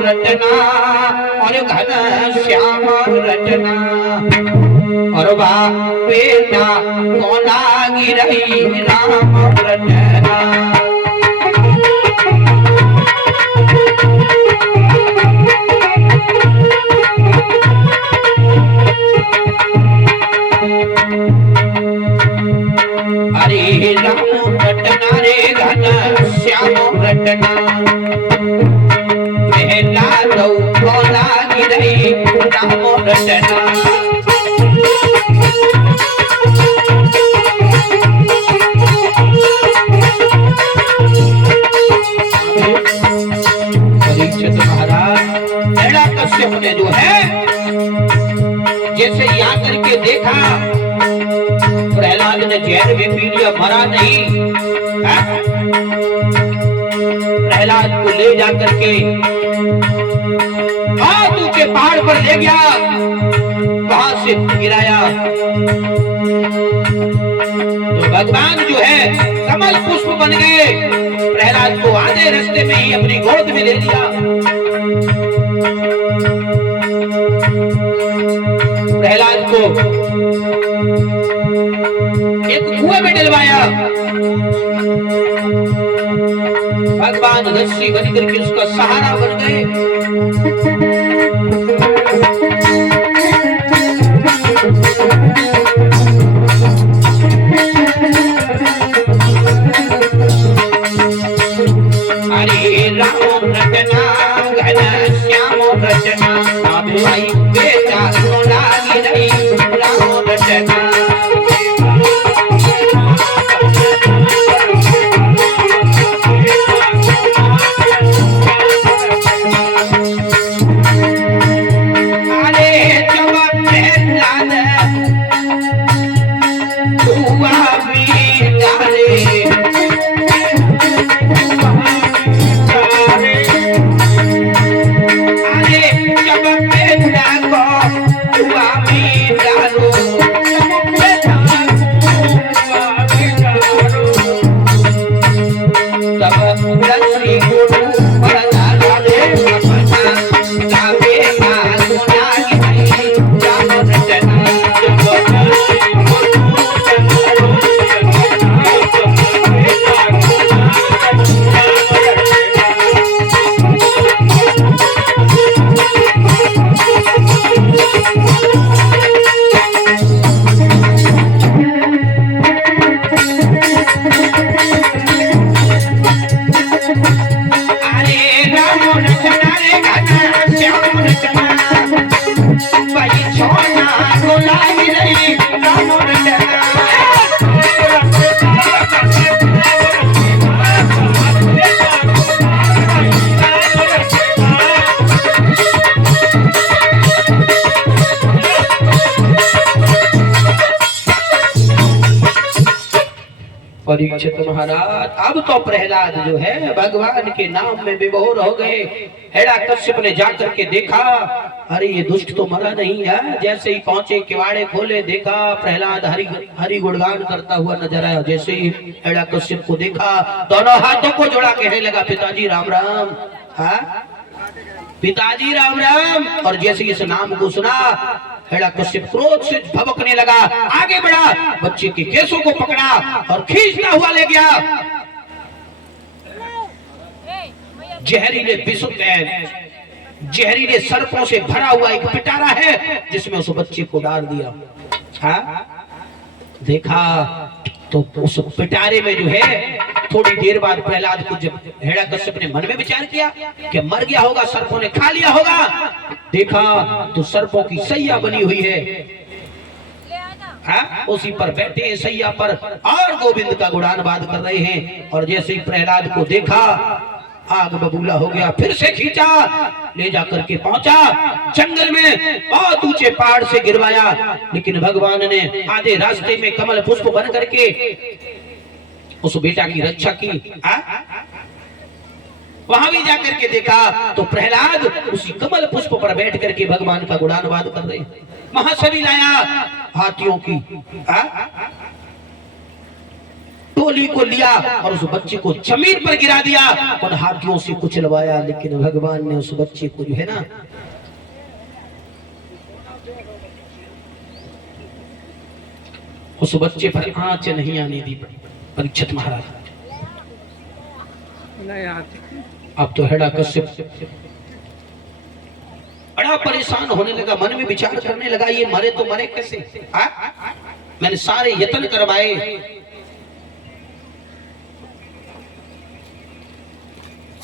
रटना और घन श्याम रटना और बेटा कोना गिरई राम रटना। अरे राम रटना रे घन श्याम रटना पहला दो कोना गिरई राम रटना। कश्यप ने जो है जैसे यहाँ करके देखा प्रहलाद ने जहर भी पी लिया, मरा नहीं। प्रहलाद को ले जाकर के ऊंचे पहाड़ पर ले गया, वहां से गिराया तो भगवान जो है कमल पुष्प बन गए। प्रहलाद को आधे रास्ते में ही अपनी गोद में ले लिया। प्रहलाद को एक कुएं में डलवाया। भगवान रस्सी बन करके उसका सहारा बन गए। अरे राम रटना घन श्याम रटना भाई बेटा सोना गिरई राम रटना। परीक्षित महाराज अब तो प्रहलाद जो है भगवान के नाम में विभोर हो गए। हिरण्यकश्यप ने जाकर के देखा, अरे ये दुष्ट तो मरा नहीं है। जैसे ही पहुंचे किवाड़े खोले, देखा प्रहलाद हरि गुणगान करता हुआ नजर आया। जैसे ही हिरण्यकश्यप को देखा, दोनों हाथों को जोड़ा कहने लगा, पिताजी राम राम। हाँ पिताजी राम राम। और जैसे इस नाम को सुना, हिरण्यकश्यप क्रोध से भभकने लगा, आगे बढ़ा, बच्चे के केसों को पकड़ा और खींचता हुआ ले गया। जहरीले जहरीले सर्पों से भरा हुआ एक पिटारा है, जिसमें उस बच्चे को डाल दिया। हाँ देखा तो उस पिटारे में जो है, थोड़ी देर बाद प्रहलाद को जब हिरण्यकश्यप ने मन में विचार किया कि मर गया होगा, सर्पों ने खा लिया होगा, देखा तो सर्पों की सैया बनी हुई है। हाँ उसी पर बैठे हैं सैया पर और गोविंद का गुणानुवाद कर रहे हैं। और जैसे ही प्रहलाद को देखा, आग बबूला हो गया, फिर से खींचा, ले जाकर के पहुंचा जंगल में, बहुत ऊंचे पहाड़ से गिरवाया। लेकिन भगवान ने आधे रास्ते में कमल पुष्प बन करके उस बेटा की रक्षा की। वहां भी जाकर के देखा तो प्रहलाद उसी कमल पुष्प पर बैठ करके भगवान का गुणानुवाद कर रहे। महाशबी लाया हाथियों की, टोली को लिया और उस बच्चे को जमीन पर गिरा दिया और हाथियों से कुचलवाया। लेकिन भगवान ने उस बच्चे को जो है ना उस बच्चे पर आंच नहीं आने दी परीक्षित महाराज। अब तो हिरण्यकश्यप बड़ा परेशान होने लगा, मन में विचार करने लगा ये मरे तो मरे कैसे। मैंने सारे यत्न करवाए,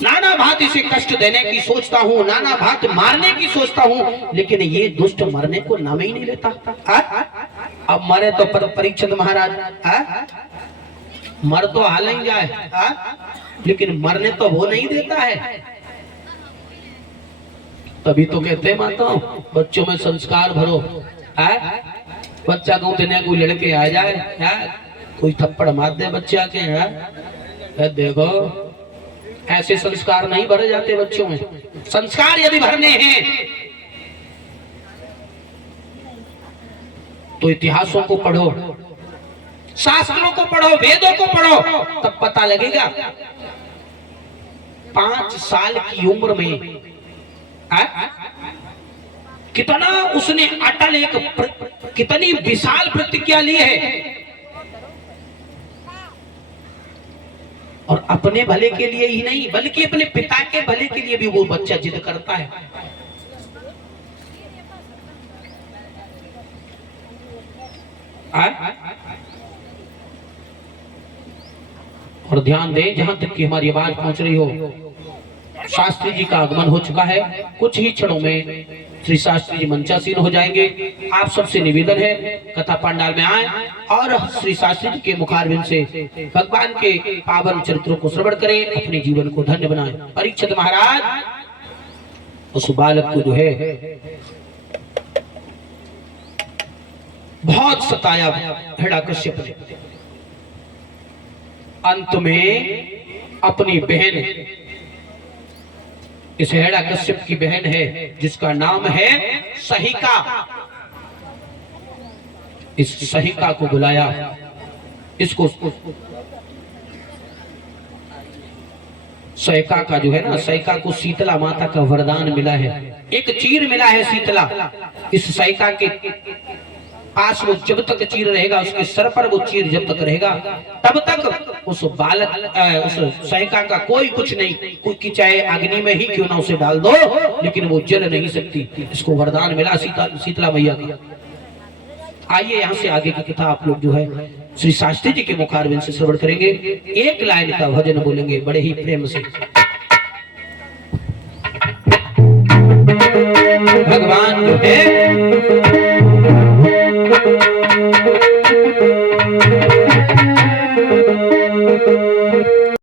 नाना भांति इसे कष्ट देने की सोचता हूँ, नाना भांति मारने की सोचता हूँ, लेकिन ये दुष्ट मरने को नाम ही नहीं लेता। अब मरे तो परीक्षित महाराज मर तो हाल ही जाए, लेकिन मरने तो वो नहीं देता है। तभी तो कहते हैं माता बच्चों में संस्कार भरो। बच्चा कहूँ तेने कोई लड़के आ जाए, कोई थप्पड़ मार दे बच्चा के, देखो ऐसे संस्कार नहीं भरे जाते बच्चों में। संस्कार यदि भरने हैं तो इतिहासों को पढ़ो, शास्त्रों को पढ़ो, वेदों को पढ़ो, तब पता लगेगा। 5 साल की उम्र में कितना उसने अटल कितनी विशाल प्रतिज्ञा ली है, और अपने भले के लिए ही नहीं बल्कि अपने पिता के भले के लिए भी वो बच्चा जिद करता है। और ध्यान दें, जहां तक कि हमारी आवाज पहुंच रही हो, शास्त्री जी का आगमन हो चुका है। कुछ ही क्षणों में श्री शास्त्री जी मंचासीन हो जाएंगे। आप सबसे निवेदन है कथा पंडाल में आए और श्री शास्त्री जी के मुखारविंद से भगवान के पावन चरित्रों को श्रवण करें, अपने जीवन को धन्य बनाएं। परीक्षित महाराज उस बालक को जो है बहुत सताया हिरण्यकश्यप ने। अंत में अपनी बहन, इस हिरण्यकश्यप की बहन है जिसका नाम है सहिका, इस सहिका को बुलाया। इसको सहिका का जो है ना, सहिका को शीतला माता का वरदान मिला है, एक चीर मिला है शीतला। इस सहिका के पास वो जब तक चीर रहेगा, उसके सर पर वो चीर जब तक रहेगा, तब तक उस बालक उस सहिका का कोई कुछ नहीं, कोई चाहे अग्नि में ही क्यों ना उसे डाल दो, लेकिन वो जल नहीं सकती। इसको वरदान मिला शीतला मैया का। आइए यहाँ से आगे की कथा आप लोग जो है श्री शास्त्री जी के मुखारविंद से श्रवण करेंगे। एक लाइन का भजन बोलेंगे बड़े ही प्रेम से।